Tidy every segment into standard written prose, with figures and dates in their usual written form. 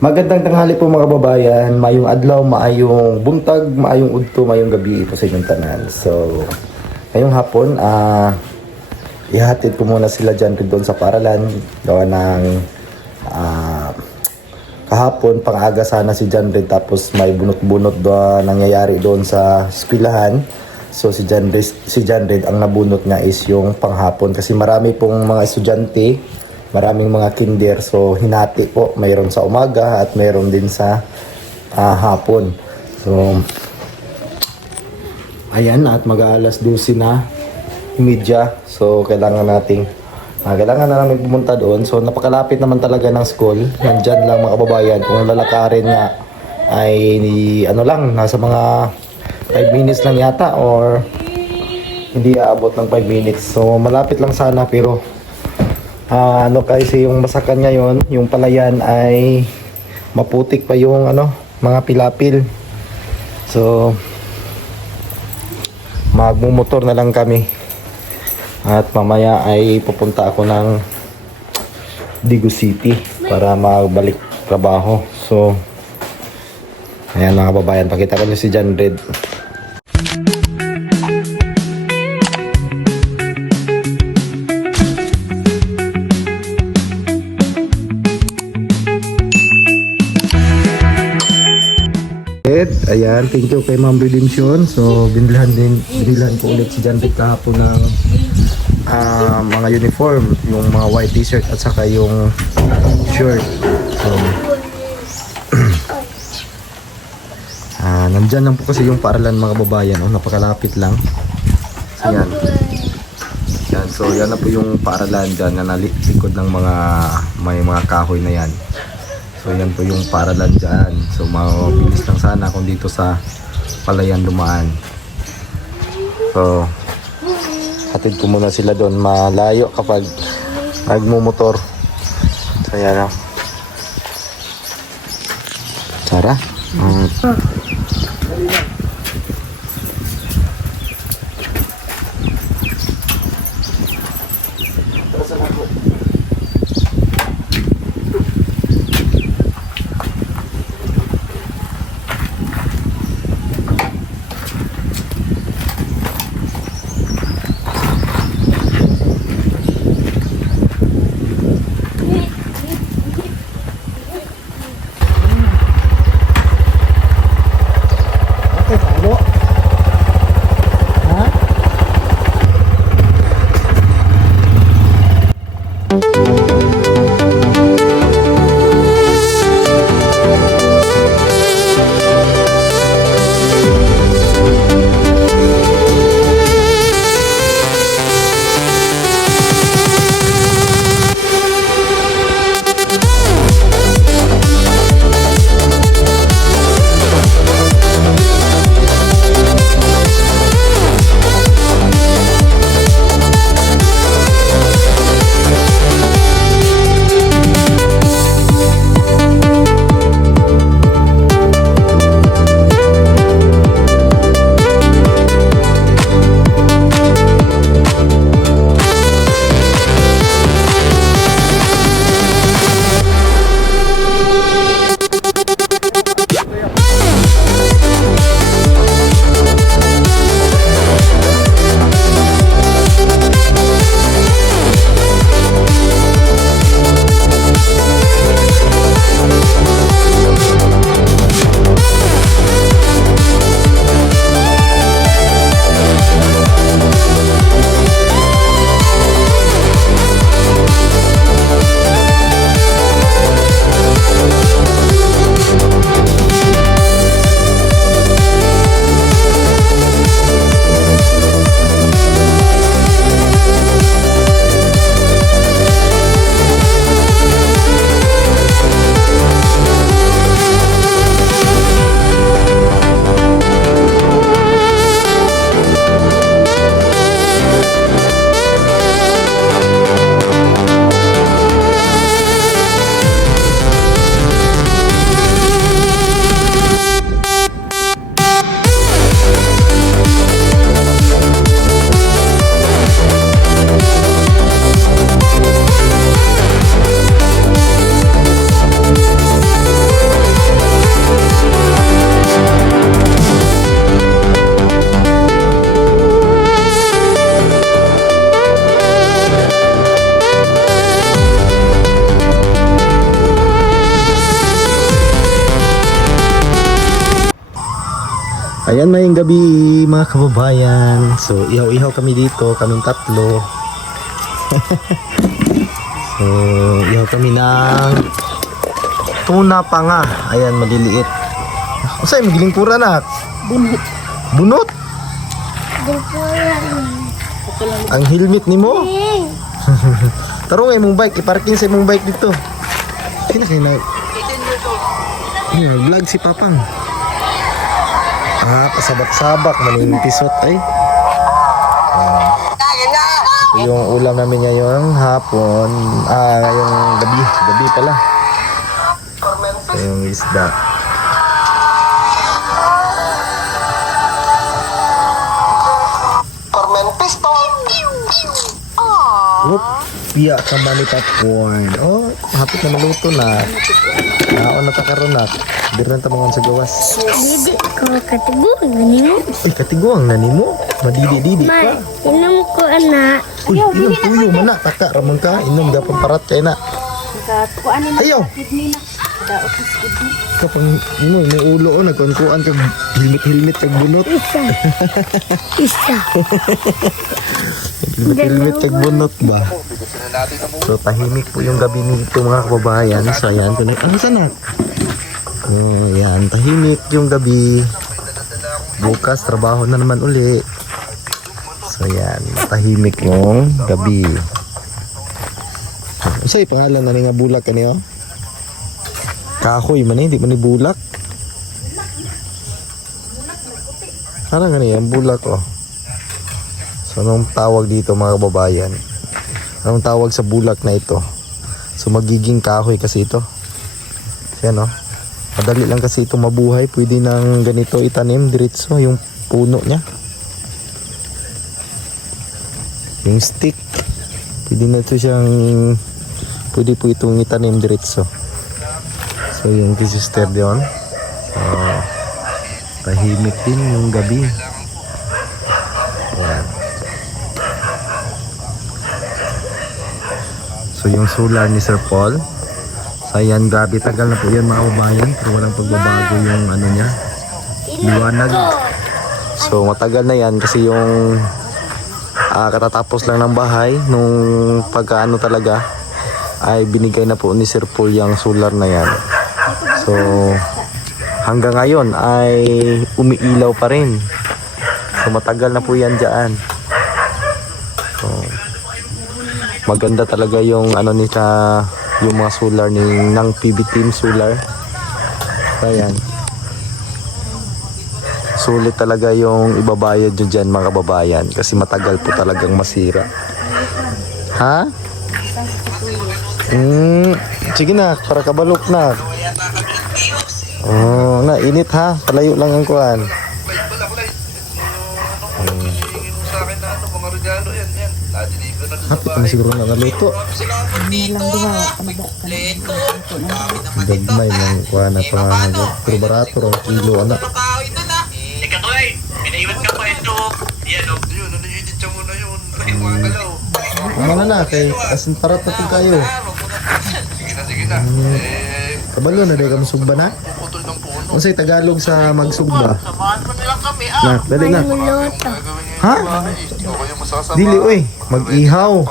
Magandang tanghali po mga kababayan, maayong adlaw, maayong buntag, maayong udto, maayong gabi ito sa inyong tanan. So, ngayong hapon, ihatid ko muna sila dyan doon sa paralan. Gawa ng kahapon, pang-aga sana si John Red, tapos may bunot-bunot na nangyayari doon sa eskwelahan. So si John Red, ang nabunot nga is yung panghapon kasi marami pong mga estudyante, maraming mga kinder, so hinati po, mayroon sa umaga at mayroon din sa hapon. So ayan, at mag-aalas 12 na media, so kailangan na namin pumunta doon. So napakalapit naman talaga ng school, nandyan lang mga kababayan. Kung lalakarin nga ay nasa mga 5 minutes lang yata, or hindi aabot ng 5 minutes. So malapit lang sana, pero kasi yung Masakan ngayon, yung palayan ay maputik pa yung mga pilapil. So magmumotor na lang kami at mamaya ay pupunta ako ng Digo City para magbalik trabaho. So ayan mga kababayan, pakita ko nyo si John Red. Ayan, thank you kay Ma'am Redemption. So binilhan ko ulit si John Red kahapon ng mga uniform, yung mga white t-shirt at saka yung shirt. So nandyan lang po kasi yung paaralan mga kababayan, napakalapit lang. So yan. So yan na po yung paaralan dyan na nalikod ng may mga kahoy na yan. So yan po yung paaralan dyan. So mabilis lang sana kung dito sa palayan dumaan. So hatid ko muna sila doon, malayo kapag nagmumotor. So yan o. Tara. Ayan na yung gabi mga kababayan. So ihaw-ihaw kami dito, kaming tatlo. So ihaw kami ng tuna pa nga. Ayan, maliliit. Usay, magiling pura na. Bunot. Bunot? Ang helmet ni mo? Taro nga imong bike, iparking sa imong bike dito. Sino kayo na? Vlog si Papang. Pasabak-sabak, manintisot ay. Ito yung ulam namin ngayong hapon. Ngayong gabi. Gabi pala. Ito yung isda. Oop, piya ka ba ni popcorn? Oh, hapit na maluto na. Naon na takaroon na. Di rin tamangon sa gawas. Didi ko katiguan gani mo. Ay, katiguang na ni mo. Madidi-didi Ma, pa. inom ko anak. Uy, inom tuyo man na. Taka, ramon ka. Inom dapat parat kayo na. Ayaw! Kapang, may ulo o, nagkuhan kag hilmit-hilmit kag bunot. Isa. Hilmit kag bunot ba? So, tahimik po yung gabi nito mga kababayan. So, ayan. Ano sana? Ayan, tahimik yung gabi. Bukas, trabaho na naman uli. So, ayan. Tahimik yung gabi. Isa pangalan na nga bulak kaniyo? Kahoy man hindi man ni bulak. Parang gani ang bulak oh. So anong tawag dito mga kababayan? Anong tawag sa bulak na ito? So magiging kahoy kasi ito. Yan oh. Madali lang kasi ito mabuhay. Pwede nang ganito itanim diretso yung puno niya. Yung stick. Pwede na ito siyang pwede po itong itanim diretso. So yung sister doon. So tahimik din yung gabi. Ayan. So yung solar ni Sir Paul. So ayan, grabe tagal na po yan mga kababayan. Pero walang pagbabago yung ano niya. Liwanag. So matagal na yan kasi yung katatapos lang ng bahay. Nung pagkaano talaga ay binigay na po ni Sir Paul yung solar na yan. So hanggang ngayon ay umiilaw pa rin. So matagal na po yan dyan. So maganda talaga yung ano nila, yung mga solar ng PB Team Solar. Ayan. Sulit talaga yung ibabayad nyo dyan mga kababayan kasi matagal po talagang masira. Ha? Sige na, para kabalok na. Oh, na init ha. Palayo lang ang kuan. Hapit na siguro na naluto. Dagmay ng kuan na pangalan. Pero barato ro kilo ana. Ano na kay asin parat na po kayo. Kabalo na dahil kami sugba na? Ano sa'y Tagalog sa magsugba? Na, dali na. Ha? Dili, uy. Mag-ihaw.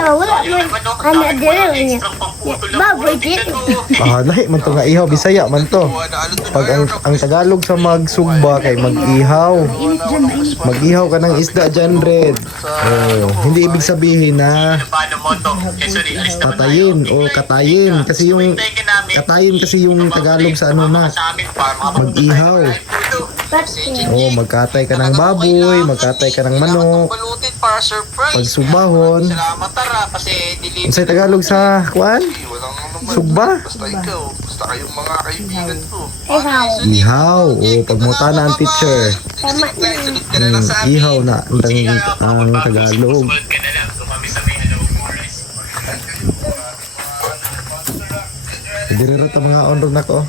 Wala man. Ano dire niya. Baboy dito. Lahi man to nga ihaw. Bisaya man to. Pag ang Tagalog sa magsugba kay mag-ihaw. Mag-ihaw ka ng isda dyan, Red. Hindi ibig sabihin na patayin o katayin. Kasi yung katayin kasi yung Tagalog sa ano na. Mag-ihaw. Magkatay ka ng baboy, magkatay ka ng manok. Pag sugbahon. Ang sa Tagalog sa kuan? Sugba? Basta kayong mga kaibigan ko. Ihaw. Pag muta na ang teacher. Ihaw na ang Tagalog. Direro ito mga onro na ko.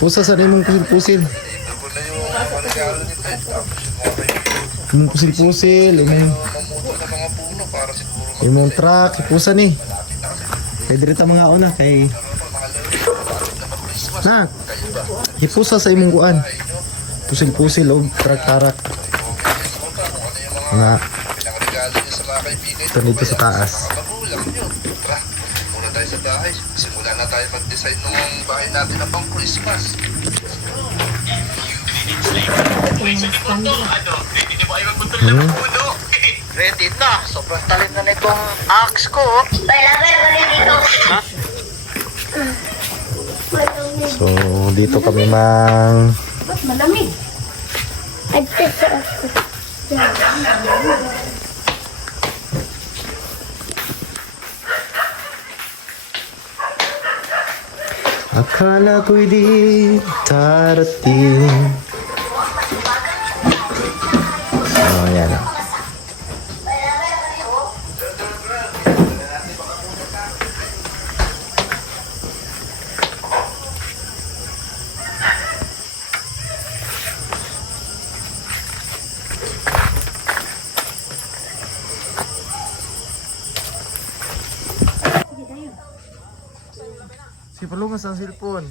Pusa sa rin mong pusil-pusil. Mong pusil-pusil. Yung truck. Pusa ni. Kaya direta mga ona kay Nak. Hipusa sa imong kuan. pusil-pusil o tarak-tarak. Na, Pinakaregalo niyo sa mga kaibigan ito dito sa taas. mga magulang niyo. Tara, muna tayo sa bahay. Simula na tayo mag-design ng bahay natin na pang Christmas. Ready na. Sobrang talim na nitong axe ko. So, dito kami mang Malamig. At sa ako. akala ko'y di darating. So, ayan. Si Palungas ang cellphone.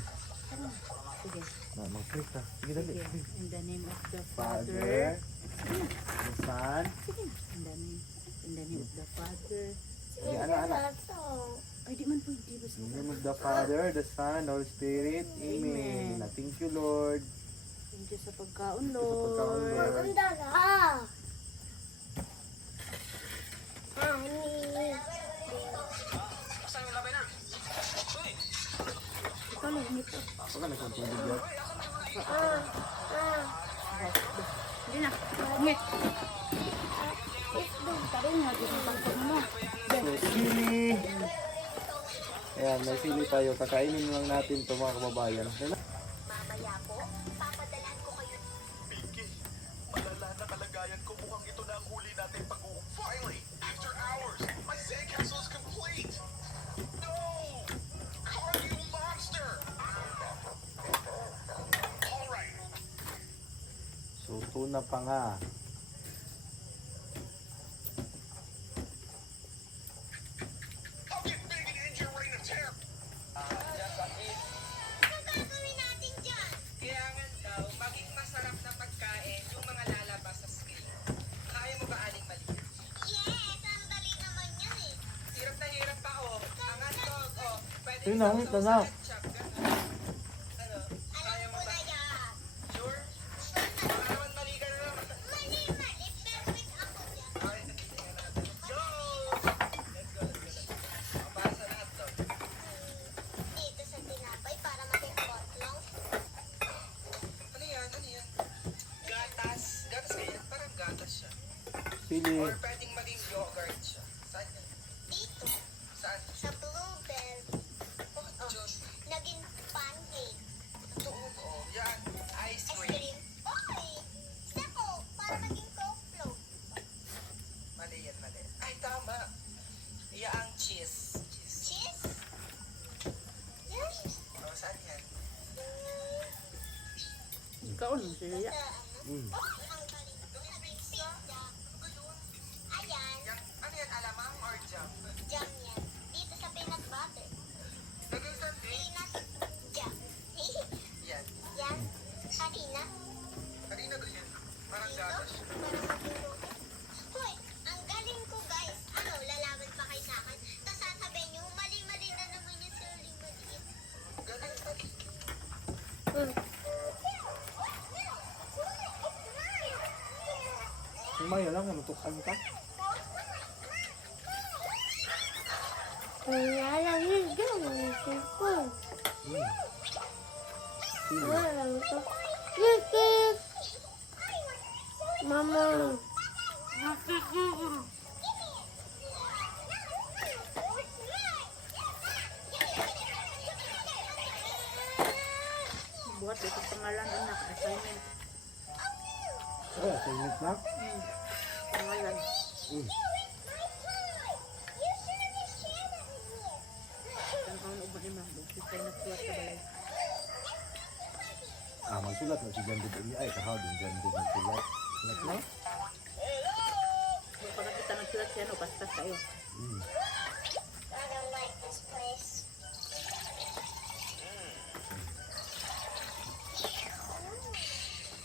Na, mag-click ka. Sige, dali. In the name of the Father, The Son. in the name of the Father. Sige, ana. Ay, di man po, di ba In the name of the Father, the Son, Holy Spirit. Amen. Amen. Thank you, Lord. Thank you sa pagkaon, Sa pagkaon, Lord. Lord. Ang dala. Ikaw lang, nito. Ako ka nagpapulog yan. Hindi na, umit. Karoon nga, di ba pagkag mo? So, sili. Ayan, may sili tayo. Kakainin lang natin ito mga kababayan. Ayan. Malala na kalagayan ko, mukhang ito na ang huli natin pag-uwi. Finally, after hours, my sandcastle is complete. No! Carl, you monster! Alright. So, tuna pa nga. I'll get big and end your reign of terror. Kailangan daw maging masarap na pagkain yung mga lalabas sa screen. Kaya mo ba aling mali? Yes, ang dali naman yan eh. Hirap na hirap pa oh. Ang hotdog oh. Pwede Yun na, isawsaw ito na. sa ketchup, ganun. Ano? Kaya mo ba? yan. Sure? Baka naman mali ka na naman. Mali, perfect ako dyan. Okay, tingnan natin. Go! Let's go, let's go. Ang para sa hotdog. Dito sa tinapay para maging potlong. Ano yan? Ano yan? Gatas. Gatas kaya? Parang gatas siya. Sili. Or pwedeng maging yogurt siya. Saan yan? Dito, Saan? sa bluebell. Diyos. Naging pancake. Totoo mo. Yan. Ice Ice cream. cream. Okay. Sako, para maging coke float. Mali yan, mali. Ay, tama. Iya ang cheese. Cheese. Cheese? Yes. O, saan yan? Ikaw lang, siya. Ang galing. Pizza. Ayan, Yan. Ano yan? Alamang or jam? jam yan. Dito sa peanut butter. Lagay sandwich. Peanut jam. Yan. Yan. Harina. Kanina ko yan. Parang gatas siya. Hoy, ang galing ko guys. Ano, lalaban pa kayo sa akin. Tapos sasabihin nyo, mali-mali na naman yung suling maliit. Galing mali. Kumain lang, nanutukan ka. Kaya lang yun, gano'n. Cellphone. Wala ito. Kikik! Mama. Buhat ito pangalan, anak, assignment. Oh, assignment na. Pangalan. Ang kaon uban ni Mambo, kita na tuwat sa balay. Magsulat na si John Dede. Ay, kahawin John Dede magsulat. Anak na? Kung pagka kita nagsulat siya, no, paspas kayo. I don't like this place.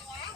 Yan.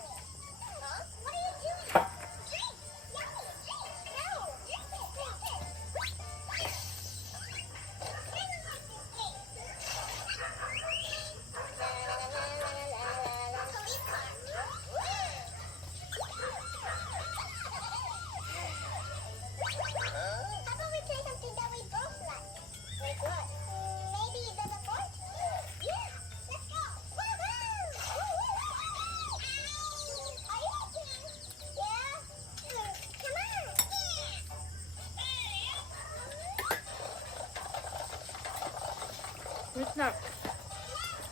Snap.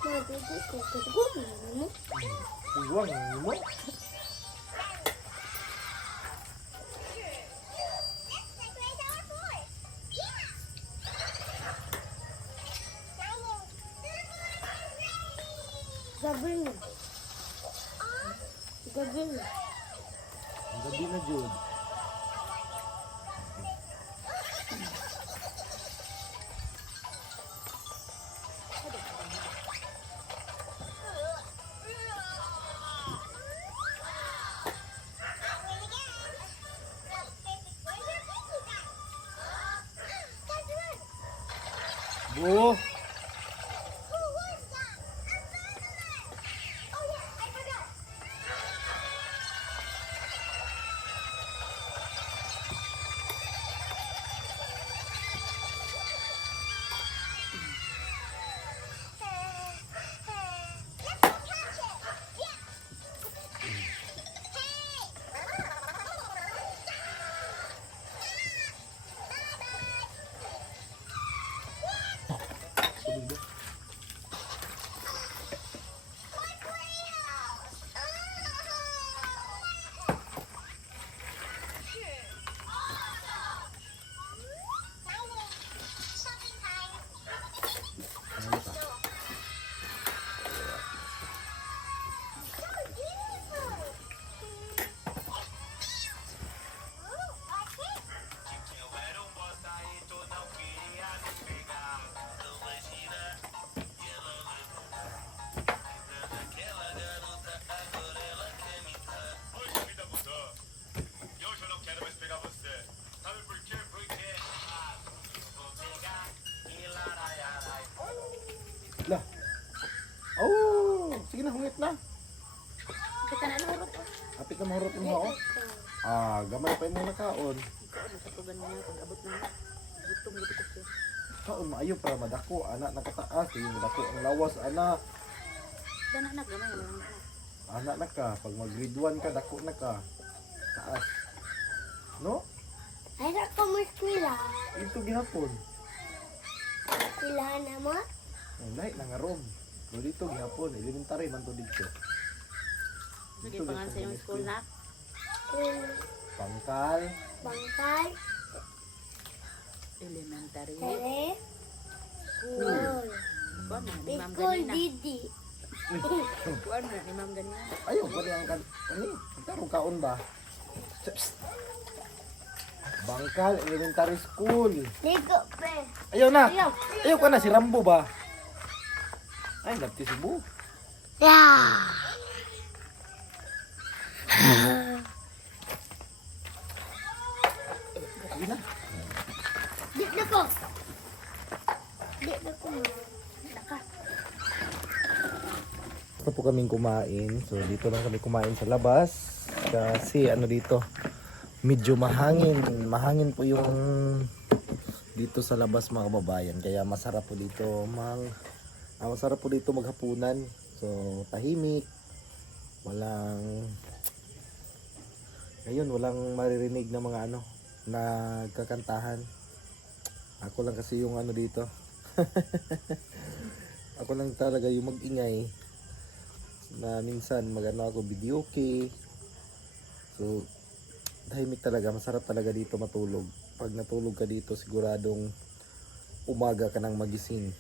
Mabigo ko. Gusto mo? Buwang mo. Let's raise our force. Yeah. Gabi na. Gabi na. Ang gabi na, Jude. Bu. Lah. Oh, sige na, hungit na. Kita na nahurot. Apit na mahurot mo ako. Ah, gamay pa yung mga kaon. Ikaw ano sa tugan niya pag abot na. Gutom ko siya. Kaon maayo para madako, anak nakataas, yung madako ang lawas, anak. Dana na gamay lang. Anak na ka, pag mag grade 1 ka, dako na ka. Taas. No? Ay, ko mo eskwela. Ito gihapon. Eskwelahan na mo? Ang lahi na nga rom. So dito gihapon, elementary man to dito. Hindi pa nga sa yung school na. Pangkal. Bangkal. Elementary. Tere. Cool. Kuan na ni Ma'am School ganina. Didi. Kuan na ni Ma'am ganina. Ayaw, wala ang kan... Ano? Tarong kaon ba? Bangkal Elementary School. Ligo, pre. Ayaw na. Ayaw. Ayaw ka na, si Rambo ba? Ay, lapti si Bu. Yeah. Sige na. Di na ko. Di na ko. Naka. Ito po kaming kumain. So dito lang kami kumain sa labas. Kasi ano dito, medyo mahangin. Mahangin po yung dito sa labas mga kababayan. Kaya masarap po dito masarap po dito maghapunan. So tahimik. Walang maririnig na mga nagkakantahan. Ako lang kasi yung ano dito. Ako lang talaga yung mag-ingay. Na minsan magano ako video okay. So tahimik talaga, masarap talaga dito matulog. Pag natulog ka dito siguradong umaga ka nang magising.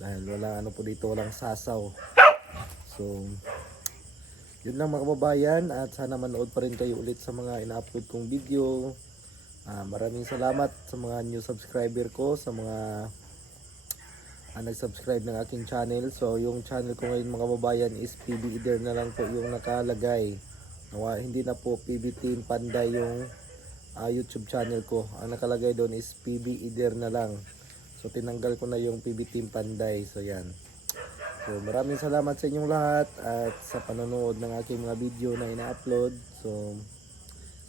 Dahil walang po dito, walang sasaw. So yun lang mga kababayan, at sana manood pa rin kayo ulit sa mga ina-upload kong video. Maraming salamat sa mga new subscriber ko, sa mga nag-subscribe ng aking channel. So yung channel ko ngayon mga kababayan is PB Ider na lang po yung nakalagay. Hindi na po PB Team Panday yung YouTube channel ko. Ang nakalagay doon is PB Ider na lang. So tinanggal ko na yung PB Team Panday. So yan. So maraming salamat sa inyong lahat at sa panonood ng aking mga video na ina-upload. So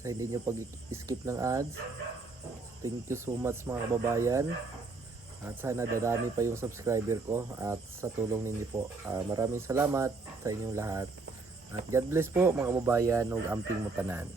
sa hindi nyo pag-skip ng ads, thank you so much mga kababayan. At sana dadami pa yung subscriber ko at sa tulong ninyo po. Maraming salamat sa inyong lahat. At God bless po mga kababayan, ug amping mo tanan.